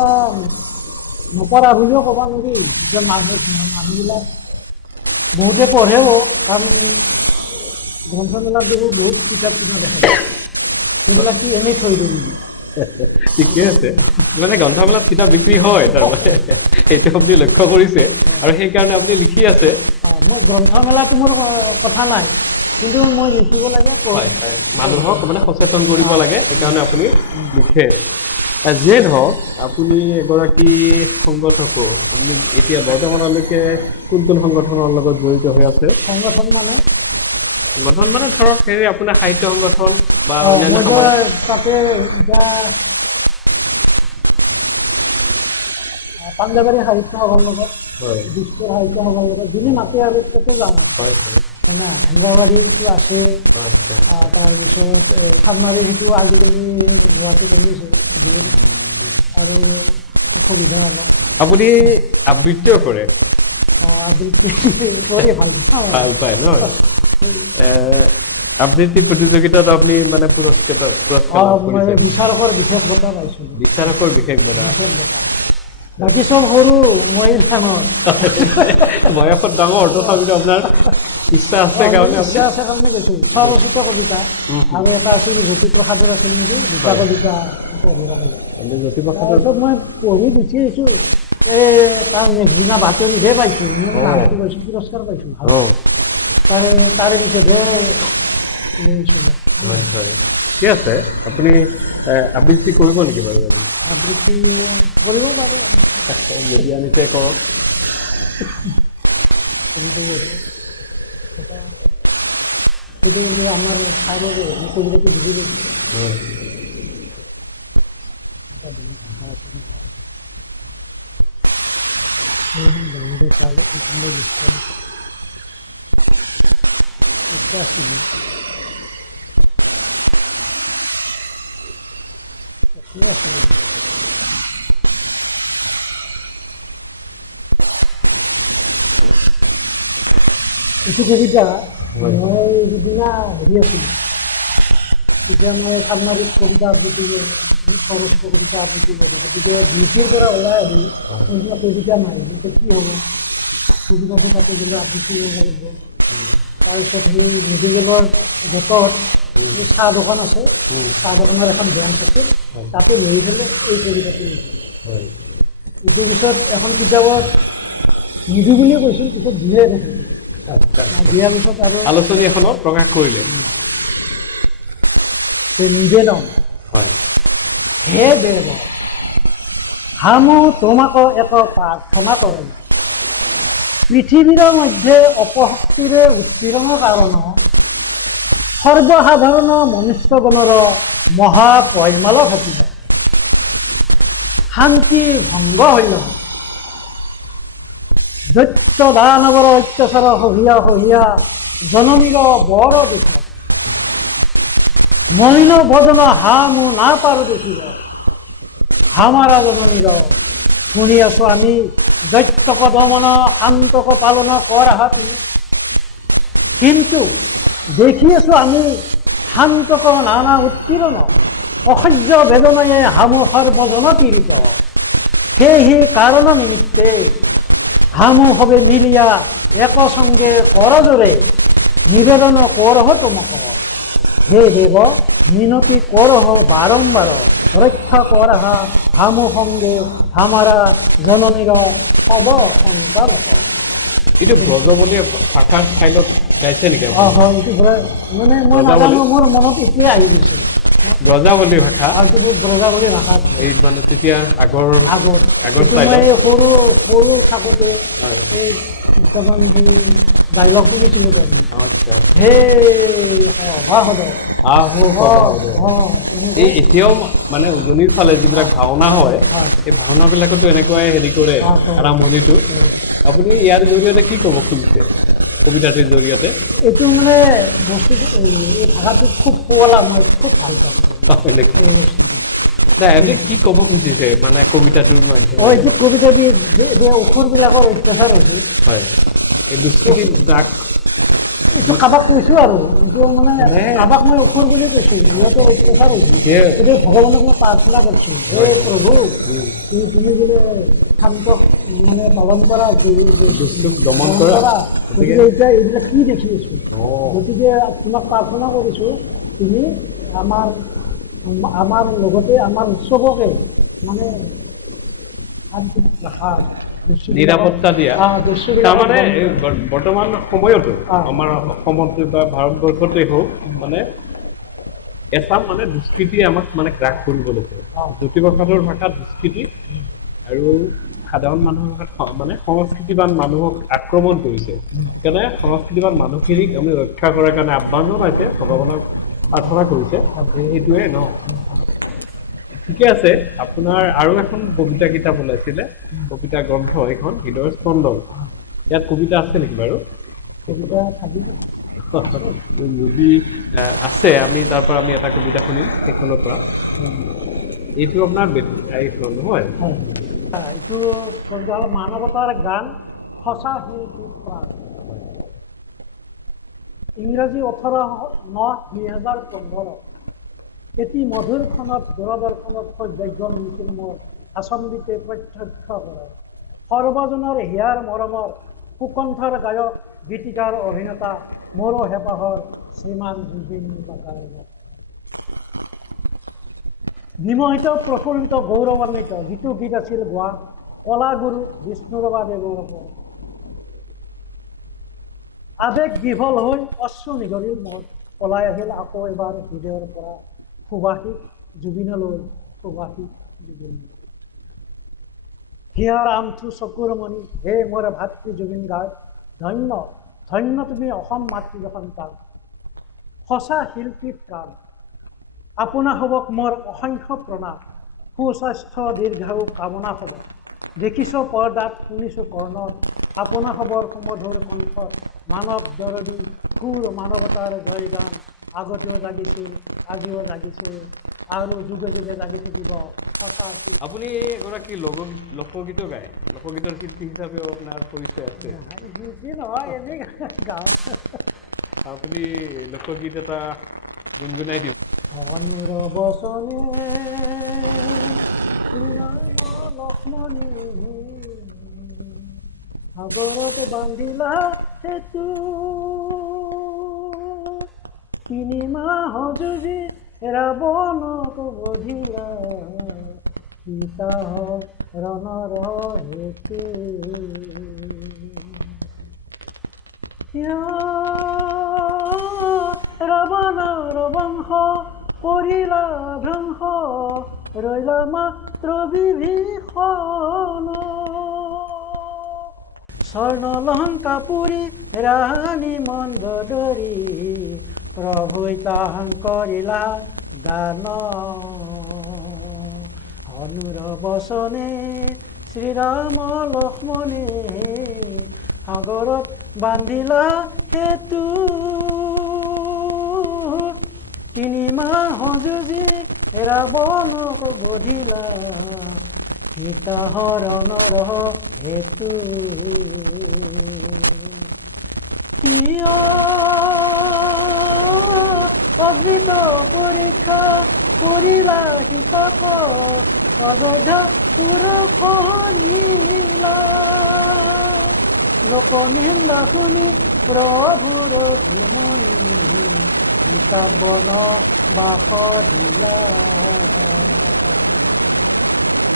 নপঢ়া বুলিও ক'ব নোৱাৰি যে মানুহবিলাক বহুতে পঢ়েও কাৰণ গ্ৰন্থমেলাত দেখোঁ বহুত কিতাপ কিনা দেখা যায় সেইবিলাক কি এনেই থৈ দিম ঠিকে আছে মানে গ্ৰন্থমেলাত কিতাপ বিক্ৰী হয় তাৰমানে সেইটো আপুনি লক্ষ্য কৰিছে আৰু সেইকাৰণে আপুনি লিখি আছে মই গ্ৰন্থমেলাটো মোৰ কথা নাই কিন্তু মই লিখিব লাগে মানুহক মানে সচেতন কৰিব লাগে সেইকাৰণে আপুনি লিখে যিয়ে ধৰক আপুনি এগৰাকী সংগঠকো আপুনি এতিয়া বৰ্তমানলৈকে কোন কোন সংগঠনৰ লগত জড়িত হৈ আছে সংগঠন মানে ধৰক হেৰি আপোনাৰ সাহিত্য সংগঠন বা তাতে এতিয়া পাঞ্জাবাৰী সাহিত্য সভাৰ লগত দিছপুৰ সাহিত্য সভাৰ লগত যোনে মাতে আৰু তাতে যাওঁ হাংগাবাৰীটো আছে তাৰপিছত চান্দমাৰীৰ সেইটো আজিকালি গুৱাহাটীত আনিছে আৰু অসুবিধা হ'ব আপুনি আবৃত্তিও কৰে আবৃত্তি কৰি ভাল পায় ন আবৃত্তি প্ৰতিযোগিতাত আপুনি মানে পুৰস্কৃত বিচাৰকৰ বিশেষ বঁটা পাইছোঁ বিচাৰকৰ বিশেষ বঁটা বাকী চব সৰু মই বয়সত ডাঙৰ তথাপিতো আপোনাৰ ইচ্ছা আছে কাৰণে গৈছোঁ স্বৰচিত কবিতা আৰু এটা আছিল জ্যোতিপ্ৰসাদৰ আছিল নেকি দুটা কবিতা তাৰপিছত মই পঢ়ি গুচি আহিছোঁ তাৰ নেক্সট দিনা বাতৰিহে পাইছোঁ নামটো পাইছোঁ পুৰস্কাৰ পাইছোঁ তাৰে পিছতহে ঠিক আছে আপুনি আবৃত্তি কৰিব নেকি বাৰু আবৃত্তি কৰিব পাৰে যদি আনিছে কৰক সেইটো আমাৰ চাইডৰ কবিতাটো বুজি গৈছে এইটো কবিতা মই যিদিনা হেৰি আছিলোঁ তেতিয়া মই চান্দমাৰীত কবিতা আবৃত্তি সৰস্বতী কবিতা আবৃত্তি কৰোঁ গতিকে ডিউটিৰ পৰা ওলাই আহি সেইদিনা কবিতা নাই তেতিয়া কি হ'ব কবিতাটো তাতে গ'লে আবৃত্তি কৰিব লাগিব তাৰপিছত সেই মেডিকেলৰ গেটত চাহ দোকান আছে চাহ দোকানৰ এখন বেঞ্চ আছে তাতে বহি পেলাই এই কবিতাটো লিখিলোঁ ইটোৰ পিছত এখন কিতাপত নিদো বুলিয়ে কৈছিল পিছত দিয়ে দেখিলোঁ দিয়াৰ পিছত আৰু আলোচনী এখনত প্ৰকাশ কৰিলে নিবেদন হে দেৱ হামো তোমাকো এক প্ৰাৰ্থনা কৰে পৃথিৱীৰ মধ্যে অপশক্তিৰে উৎপীড়নৰ কাৰণ সৰ্বসাধাৰণ মনুষ্যগণৰ মহাপৈমাল ঘটিব শান্তি ভংগ হইল দৈত্য দানৱৰ অত্যাচাৰ সহিয়া জননীৰ বৰ দুখ মলিন বদন হা মো না পাৰো দেখিব, হামাৰা জননীৰ শুনি আছো আমি দৈত্যক দমন শান্তক পালন কৰ হাতী, কিন্তু দেখি আছো আমি শান্তক নানা উৎপীড়ন অসহ্য বেদনায়ে হামু সৰ্বজন পীড়িত। সেই কাৰণ নিমিত্তে হামু হবে মিলিয়া একসঙ্গে করজোরে নিবেদন করহ তোমাক। হে দেব মিনতি করহ বারম্বার, রক্ষা করহা হামু সঙ্গে হামারা জননীর সব সন্তান। এইটো ব্ৰজবলীয়ে ভাষাৰ ষ্টাইলত গাইছে নেকি আপুনি? হয়, এইটো মানে মই নাজানো, মোৰ মনত এতিয়া আহি গৈছে। ব্ৰজাৱলী ভাষা ব্ৰজাৱলী ভাষাত এই মানে তেতিয়া আগৰ আগত ষ্টাইলত মই সৰু থাকোঁতে হয়। এই দুটামান ডাইলগ শুনিছিলোঁ তাৰমানে। আচ্ছা হে সভাসদ আহো এই এতিয়াও মানে উজনিৰ ফালে যিবিলাক ভাওনা হয় সেই ভাওনাবিলাকতো এনেকুৱাই হেৰি কৰে আৰম্ভণিটো। আপুনি ইয়াৰ জৰিয়তে কি ক'ব খুজিছে কবিতাটিৰ জৰিয়তে? এইটো মানে বস্তুটো এই ভাষাটো খুব শুৱলা, মই খুব ভাল পাওঁ এই বস্তুটো। আপুনি কি ক'ব খুজিছে মানে কবিতাটোৰ মাধ্যমে? এইটো কবিতা দি যে অসুৰবিলাকৰ অত্যাচাৰ হৈছে, হয়, এই দুষ্কৃতি যাক এইটো কাৰোবাক কৈছোঁ আৰু এইটো মানে কাৰোবাক মই অসুৰ বুলি কৈছোঁ, সিহঁতৰ অত্যাচাৰ হৈছে। এইটো ভগৱানক মই প্ৰাৰ্থনা কৰিছোঁ, হে প্ৰভু তুমি বোলে শান্তক মানে পালন কৰা, দুষ্টক দমন কৰা। গতিকে এতিয়া এইবিলাক কি দেখি আছোঁ, গতিকে তোমাক প্ৰাৰ্থনা কৰিছোঁ তুমি আমাৰ লগতে আমাৰ চবকে মানে নিৰাপত্তা দিয়া। তাৰমানে বৰ্তমান সময়তো আমাৰ অসমতে বা ভাৰতবৰ্ষতে হওক মানে এটা মানে দুষ্কৃতিয়ে আমাক মানে গ্ৰাস কৰিব লৈছে। জ্যোতিপ্ৰসাদৰ ভাষাত দুষ্কৃতি আৰু সাধাৰণ মানুহৰ ভাষাত মানে সংস্কৃতিবান মানুহক আক্ৰমণ কৰিছে। সেইকাৰণে সংস্কৃতিবান মানুহখিনিক আমি ৰক্ষা কৰাৰ কাৰণে আহ্বান জনাইছে, ভগৱানক প্ৰাৰ্থনা কৰিছে। সেইটোৱে ন? ঠিকে আছে। আপোনাৰ আৰু এখন কবিতা কিতাপ ওলাইছিলে, কবিতা গ্ৰন্থ এইখন হৃদয়ৰ স্পন্দন। ইয়াত কবিতা আছে নেকি বাৰু? কবিতা থাকিব যদি আছে আমি তাৰ পৰা আমি এটা কবিতা শুনিম সেইখনৰ পৰা। এইটো আপোনাৰ এইখন নহয়? এইটো কবিতা হ'ল মানৱতাৰ গান, সঁচা শিল্পী প্ৰাণ। ইংৰাজী 18/9/2015 এটি মধুৰ ক্ষণত দূৰদৰ্শনত সৌভাগ্য মিলিছিল মোৰ আচম্বিতে প্ৰত্যক্ষ কৰা। সৰ্বজনৰ হিয়াৰ মৰমৰ সুকণ্ঠৰ গায়ক গীতিকাৰ অভিনেতা মোৰো হেঁপাহৰ শ্ৰীমান জুবিন গাৰ্গ। বিমোহিত প্ৰফুল্লিত গৌৰৱান্বিত যিটো গীত আছিল গোৱা কলাগুৰু বিষ্ণুৰবা দেৱৰ ওপৰত। আৱেগ বিফল হৈ অশ্ৰু নিগৰিল মোৰ, পলাই আহিল আকৌ এবাৰ হৃদয়ৰ পৰা সুভাষিক জুবিনলৈ, সুভাষিক জুবিনলৈ। হিয়াৰ আমঠু চকুৰ মণি, হে মোৰ ভাতৃ জুবিন গাৰ্গ, ধন্য ধন্য তুমি অসম মাতৃৰ সন্তান, সঁচা শিল্পী প্ৰাণ। আপোনা হ'বক মোৰ অসংখ্য প্ৰণাম, সুস্বাস্থ্য দীৰ্ঘায়ু কামনা হ'ব। দেখিছোঁ পৰ্দাত, শুনিছোঁ কৰ্ণত, আপোনা খবৰ সুমধুৰ কণ্ঠত, মানৱ দৰদী সুৰ মানৱতাৰ জয়গান। আগতেও জাগিছিল, আজিও জাগিছে, আৰু যুগে যুগে জাগি থাকিব সঁচা। আপুনি এগৰাকী লোকগীতো গায়, লোকগীতৰ শিল্পী হিচাপেও আপোনাৰ পৰিচয় আছে। শিল্পী নহয়, এনেই গাওঁ। আপুনি লোকগীত এটা গুণগুণাই দিব। অনুৰ বচনে লক্ষ্মণী সাগৰত বান্ধিলা সেতু, 3 মাহ যুঁজি ৰাৱণক বধিলা, সীতা ৰণৰ হেতু। ৰাৱণৰ বংশ কৰিলা ধ্বংস, ৰৈলা মাত্ৰ বিভীষণ। স্বৰ্ণলংকা পুৰি ৰাণী মন্দোদৰী, প্ৰভুই তাহাং কৰিলা দান। অনুৰ বচনে শ্ৰীৰাম লক্ষ্মণে সাগৰত বান্ধিলা সেতু, তিনি মাহ যুঁজি ৰাৱণক বধিলা সীতা হৰণৰ হেতু কিয় অজিত পৰীক্ষা কৰিলা সীতাক অযোধ্যা পুৰ খনিলা লোকনিন্দা শুনি প্ৰভুৰ ভ্ৰমণি সীতা বন বাস দিলা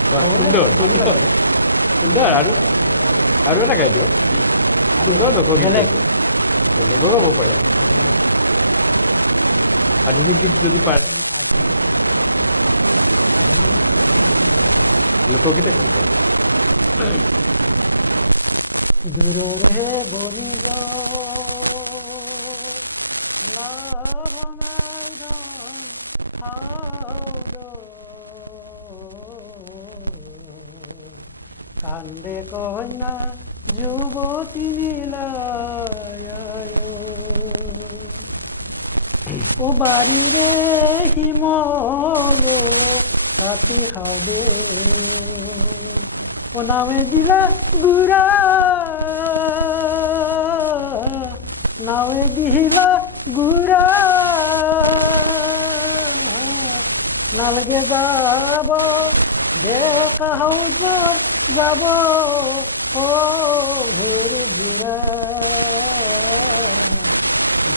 সুন্দৰ সুন্দৰ সুন্দৰ আৰু এটা গাই দিয়ক সুন্দৰ লোকগীত বেলেগো গাব পাৰে আধুনিক গীত যদি পাৰে লোকগীতে গাব দূৰৰে বনিব লাভ নাই ধন কান্দে কন্যা যুৱতী নীলায় ও বাৰীৰে শিমল কাটি খাওদে ও নামে দিলা গুড়া নামে দিলা গুড়া নালগে যাব দেখা হাউজৰ যাব ও ঘূৰি ঘূৰা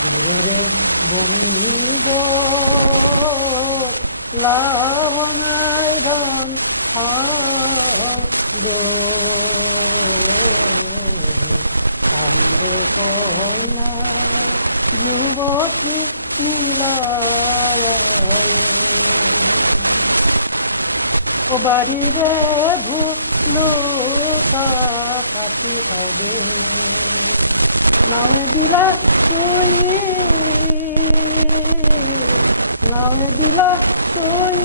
দূৰৰে বনিব লাভ নাই ধন কান্দে কন্যা যুৱতী নীলায় ও বাৰীৰে ভুলুকা কাটি খাবে নামে দিলা চুই নামে দিলা চুই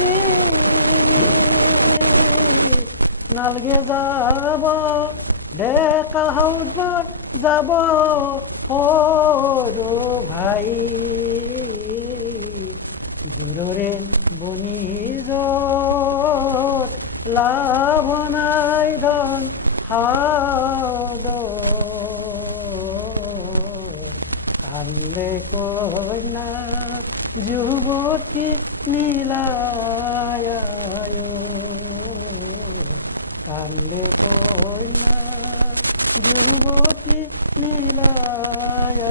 নালগে যাব দেখা হাউজৰ যাব সৰু ভাই দূৰৰে বনিজৰ লাভ নাই ধন কান্দে কন্যা যুৱতী নীলায় কান্দে কন্যা যুৱতী নীলায়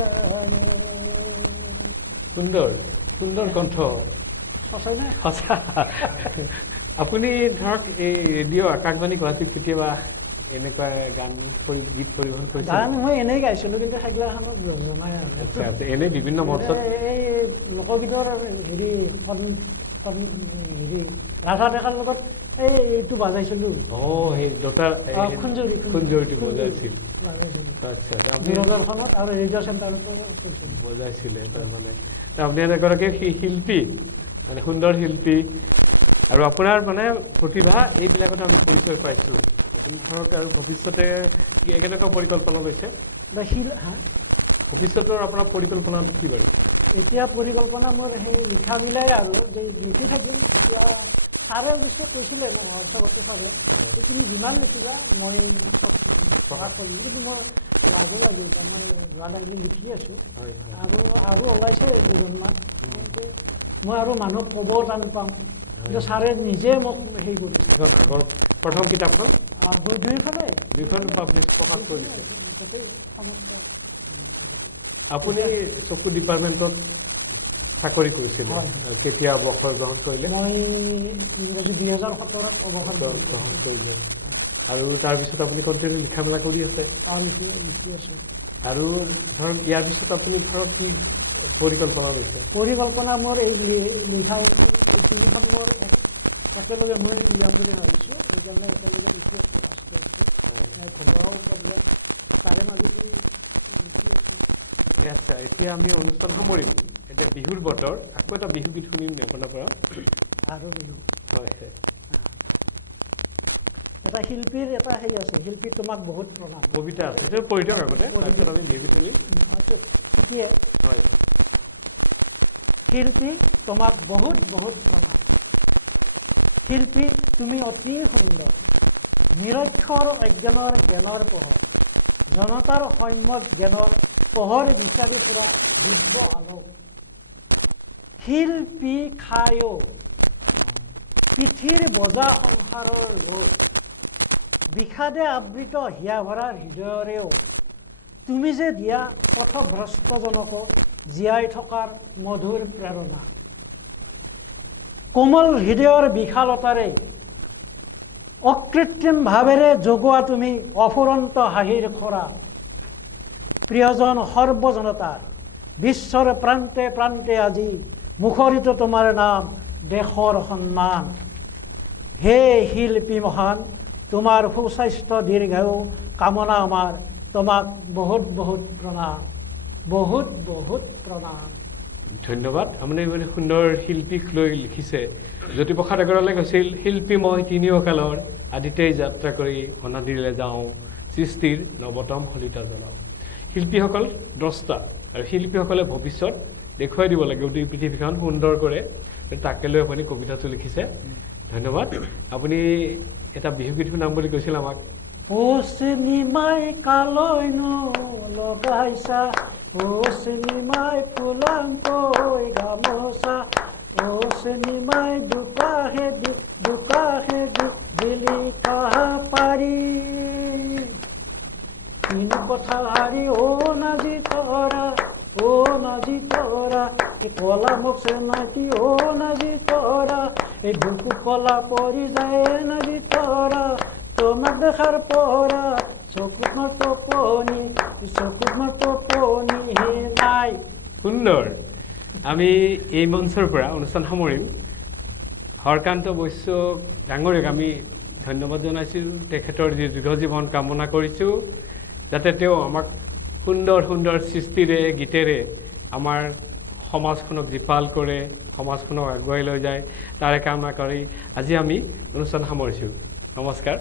সুন্দৰ সুন্দৰ কণ্ঠ সঁচাই নে সঁচা আপুনি ধৰক এই ৰেডিঅ' আকাশবাণী গুৱাহাটীত কেতিয়াবা এনেকুৱা গান গীত পৰিৱেশন কৰিছে গান মই এনেই গাইছিলোঁ কিন্তু সেইগিলাখনত জনাই আৰু আচ্ছা আচ্ছা এনেই বিভিন্ন মঞ্চত এই লোকগীতৰ হেৰি হেৰি ৰাধা ডেকাৰ লগত এইটো বাজাইছিলোঁ সেই দুটাৰ খুঞ্জুৰিটো বজাইছিল বাজাইছিলোঁ আচ্ছা আচ্ছা আপুনি দূৰদৰ্শনত আৰু ৰেডিঅ' চেণ্টাৰতো কৰিছিলোঁ বজাইছিলে তাৰমানে আপুনি এগৰাকী শিল্পী মানে সুন্দৰ শিল্পী আৰু আপোনাৰ মানে প্ৰতিভা এইবিলাকত আমি পৰিচয় পাইছোঁ আপুনি ধৰক আৰু ভৱিষ্যতে কেনেকুৱা পৰিকল্পনা লৈছে ভৱিষ্যতৰ আপোনাৰ পৰিকল্পনাটো কি বাৰু এতিয়া পৰিকল্পনা মোৰ সেই লিখা মিলাই আৰু যে লিখি থাকিম এতিয়া ছাৰে অৱশ্যে কৈছিলে মোক অৰ্থগত ছাৰে তুমি যিমান লিখিবা মই চব প্ৰকাশ কৰিম কিন্তু মোৰ লাগো লাগিল মই যোৱা লাগিলে লিখি আছোঁ আৰু ওলাইছে দুজনমান কিন্তু মই আৰু মানুহক ক'ব টান পাম কিন্তু ছাৰে নিজে মোক হেৰি কৰিছে প্ৰথম কিতাপখন দুইখন পাব্লিছ প্ৰকাশ কৰিছে গোটেই সমস্ত আপুনি চকু ডিপাৰ্টমেণ্টত চাকৰি কৰিছিলে কেতিয়া অৱসৰ গ্ৰহণ কৰিলে মই ইংৰাজী 2017ত অৱসৰ গ্ৰহণ কৰিলে আৰু তাৰপিছত আপুনি কণ্টিনিউ লিখা মেলা কৰি আছে লিখি আছোঁ আৰু ধৰক ইয়াৰ পিছত আপুনি ধৰক কি পৰিকল্পনা লৈছে পৰিকল্পনা মোৰ এই লিখা তিনিখন মোৰ একেলগে মই উলিয়াম বুলি ভাবিছোঁ সেইকাৰণে একেলগে লিখি আছোঁ আস্তে আস্তে ঘৰুৱাও প্ৰব্লেম তাৰে মাজতে লিখি আছোঁ আচ্ছা এতিয়া আমি অনুষ্ঠান সামৰিম এতিয়া বিহুৰ বতৰ আকৌ এটা বিহু গীত শুনিম আপোনাৰ পৰা আৰু বিহু হয় এটা শিল্পীৰ এটা হেৰি আছে শিল্পী তোমাক বহুত প্ৰণাম কবিতা আছে সেইটো পঢ়ি দিয়ক আগতে তাৰপিছত আমি বিহু গীত শুনিম ছুটিয়ে হয় শিল্পী তোমাক বহুত বহুত প্ৰণাম। শিল্পী তুমি অতি সুন্দৰ, নিৰক্ষৰ অজ্ঞানৰ জ্ঞানৰ পোহৰ, জনতাৰ সম্যক জ্ঞানৰ পোহৰ বিচাৰি ফুৰা দিব্য আলোক। শিল্পী খায়ো পিঠিৰ বজা সংসাৰৰ লোক, বিষাদে আবৃত হিয়া ভৰা হৃদয়ৰেও তুমি যে দিয়া পথভ্ৰষ্টজনকো জীয়াই থকাৰ মধুৰ প্ৰেৰণা। কোমল হৃদয়ৰ বিশালতাৰে অকৃত্ৰিম ভাৱেৰে জগোৱা তুমি অফুৰন্ত হাঁহিৰ খৰা। প্ৰিয়জন সৰ্বজনতাৰ বিশ্বৰ প্ৰান্তে প্ৰান্তে আজি মুখৰিত তোমাৰ নাম, দেশৰ সন্মান। হে শিল্পী মহান, তোমাৰ সুস্বাস্থ্য দীৰ্ঘায়ু কামনা আমাৰ, তোমাক বহুত বহুত প্ৰণাম, বহুত বহুত প্ৰণাম। ধন্যবাদ। আপুনি মানে সুন্দৰ শিল্পীক লৈ লিখিছে। জ্যোতিপ্ৰসাদ আগৰৱালাই কৈছিল, শিল্পী মই তিনিও কালৰ আদিতেই যাত্ৰা কৰি অনাদিলৈ যাওঁ, সৃষ্টিৰ নৱতম শলিতা জ্বলাওঁ। শিল্পীসকল দ্ৰষ্টা আৰু শিল্পীসকলে ভৱিষ্যত দেখুৱাই দিব লাগে গোটেই পৃথিৱীখন সুন্দৰ কৰে, তাকে লৈ আপুনি কবিতাটো লিখিছে। ধন্যবাদ। আপুনি এটা বিহুগীত শুনাম বুলি কৈছিল আমাক। ও চিনিমাই কালৈনো লগাইছা, ও চিনিমাই ফুলাংকৈ গামোচা, ও চিনিমাই দুকাষে দি দিলি কাহা পাৰি, তিন পথাৰি ও নাজি তৰা, ও নাজি তৰা, কলা মোক চেনাইটি ও নাজি তৰা, এই বুকু কলা পৰি যায় নাজি তৰা, তোমাক দেখাৰ পৰা চকুত মোৰ টোপনি নাই। সুন্দৰ। আমি এই মঞ্চৰ পৰা অনুষ্ঠান সামৰিম। হৰকান্ত বৈশ্য ডাঙৰীয়াক আমি ধন্যবাদ জনাইছোঁ, তেখেতৰ দীৰ্ঘ জীৱন কামনা কৰিছোঁ, যাতে তেওঁ আমাক সুন্দৰ সুন্দৰ সৃষ্টিৰে গীতেৰে আমাৰ সমাজখনক জীপাল কৰে, সমাজখনক আগুৱাই লৈ যায়, তাৰে কামনা কৰি আজি আমি অনুষ্ঠান সামৰিছোঁ। নমস্কাৰ।